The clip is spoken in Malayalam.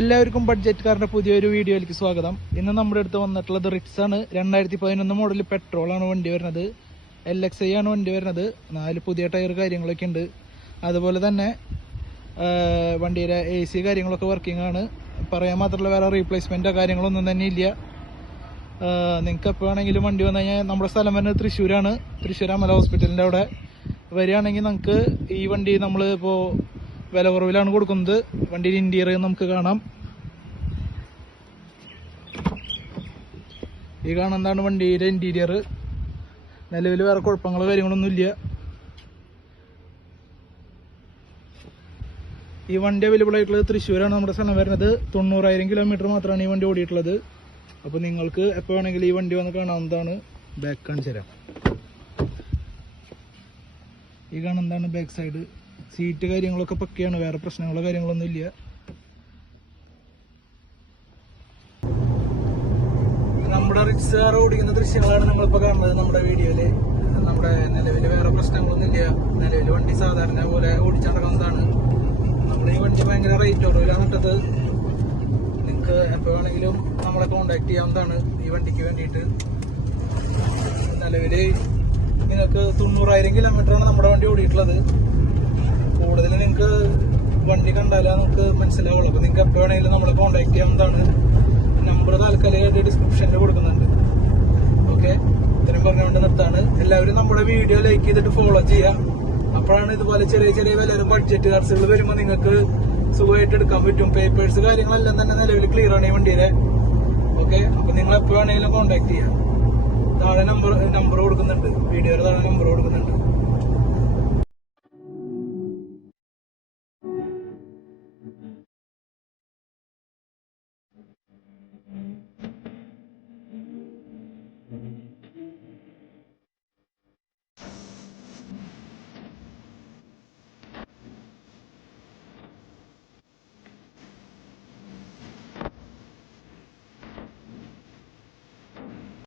എല്ലാവർക്കും ബഡ്ജറ്റ് കാറിന്റെ പുതിയൊരു വീഡിയോയിലേക്ക് സ്വാഗതം. ഇന്ന് നമ്മുടെ അടുത്ത് വന്നിട്ടുള്ളത് റിറ്റ്സ് ആണ്. 2011 മോഡൽ പെട്രോൾ ആണ് വണ്ടി വരുന്നത്. LXi ആണ് വണ്ടി വരുന്നത്. 4 പുതിയ ടയർ കാര്യങ്ങളൊക്കെ ഉണ്ട്. അതുപോലെ തന്നെ വണ്ടിയുടെ AC കാര്യങ്ങളൊക്കെ വർക്കിംഗ് ആണ്. പറയാൻ മാത്രമല്ല വേറെ റീപ്ലേസ്മെന്റോ കാര്യങ്ങളൊന്നും തന്നെ ഇല്ല. നിങ്ങൾക്ക് എപ്പോൾ വേണമെങ്കിലും വണ്ടി വന്നു കഴിഞ്ഞാൽ നമ്മുടെ സ്ഥലം വരുന്നത് തൃശ്ശൂരാണ്. തൃശ്ശൂർ അമല ഹോസ്പിറ്റലിന്റെ അവിടെ വരികയാണെങ്കിൽ നമുക്ക് ഈ വണ്ടി നമ്മൾ ഇപ്പോൾ വില കുറവിലാണ് കൊടുക്കുന്നത്. വണ്ടിയുടെ ഇന്റീരിയർ നമുക്ക് കാണാം. ഈ കാണുന്നതാണ് വണ്ടിയുടെ ഇന്റീരിയർ. നിലവിൽ വേറെ കുഴപ്പങ്ങളോ കാര്യങ്ങളൊന്നും ഇല്ല. ഈ വണ്ടി അവൈലബിൾ ആയിട്ടുള്ളത് തൃശ്ശൂരാണ് നമ്മുടെ സ്ഥലം വരുന്നത്. 90,000 കിലോമീറ്റർ മാത്രമാണ് ഈ വണ്ടി ഓടിയിട്ടുള്ളത്. അപ്പോൾ നിങ്ങൾക്ക് എപ്പോൾ വേണമെങ്കിലും ഈ വണ്ടി വന്ന് കാണാവുന്നതാണ്. ബാക്ക് കാണിച്ചു തരാം. ഈ കാണുന്നതാണ് ബാക്ക് സൈഡ്. സീറ്റ് കാര്യങ്ങളൊക്കെ പക്കയാണ്, വേറെ പ്രശ്നങ്ങളോ കാര്യങ്ങളൊന്നും ഇല്ല. നമ്മുടെ റിറ്റ്സ് കാർ ഓടിക്കുന്ന ദൃശ്യങ്ങളാണ് നമ്മളിപ്പോൾ കാണുന്നത് നമ്മുടെ വീഡിയോയില്. നമ്മുടെ നിലവിൽ വേറെ പ്രശ്നങ്ങളൊന്നും ഇല്ല. നിലവിൽ വണ്ടി സാധാരണ പോലെ ഓടിച്ചടക്കുന്നതാണ്. നമ്മുടെ ഈ വണ്ടി ഭയങ്കര റേറ്റ് കുറവിലാണ് ഇട്ടത്. നിങ്ങൾക്ക് എപ്പോൾ വേണമെങ്കിലും നമ്മളെ കോണ്ടാക്ട് ചെയ്യാവുന്നതാണ് ഈ വണ്ടിക്ക് വേണ്ടിയിട്ട്. നിലവിൽ നിങ്ങൾക്ക് 90,000 കിലോമീറ്ററാണ് നമ്മുടെ വണ്ടി ഓടിയിട്ടുള്ളത്. കൂടുതൽ നിങ്ങൾക്ക് വണ്ടി കണ്ടാലേ നമുക്ക് മനസ്സിലാവുള്ളൂ. അപ്പോൾ നിങ്ങൾക്ക് എപ്പോൾ വേണമെങ്കിലും നമ്മളെ കോൺടാക്ട് ചെയ്യാവുന്നതാണ്. നമ്പർ താൽക്കാലികമായിട്ട് ഡിസ്ക്രിപ്ഷനിൽ കൊടുക്കുന്നുണ്ട്. ഓക്കെ, ഇത്രയും പറഞ്ഞുകൊണ്ട് നിർത്താണ്. എല്ലാവരും നമ്മുടെ വീഡിയോ ലൈക്ക് ചെയ്തിട്ട് ഫോളോ ചെയ്യാം. അപ്പോഴാണ് ഇതുപോലെ ചെറിയ ചെറിയ വിലയുടെ ബഡ്ജറ്റ് കാർസുകൾ വരുമ്പോൾ നിങ്ങൾക്ക് സുഖമായിട്ട് എടുക്കാൻ പറ്റും. പേപ്പേഴ്സ് കാര്യങ്ങളെല്ലാം തന്നെ നിലവിൽ ക്ലിയർ ആണ് ഈ വണ്ടിയിലെ. ഓക്കെ, അപ്പോൾ നിങ്ങൾ എപ്പോൾ വേണമെങ്കിലും കോൺടാക്ട് ചെയ്യാം. താഴെ നമ്പർ കൊടുക്കുന്നുണ്ട്. വീഡിയോയുടെ താഴെ നമ്പർ കൊടുക്കുന്നുണ്ട്.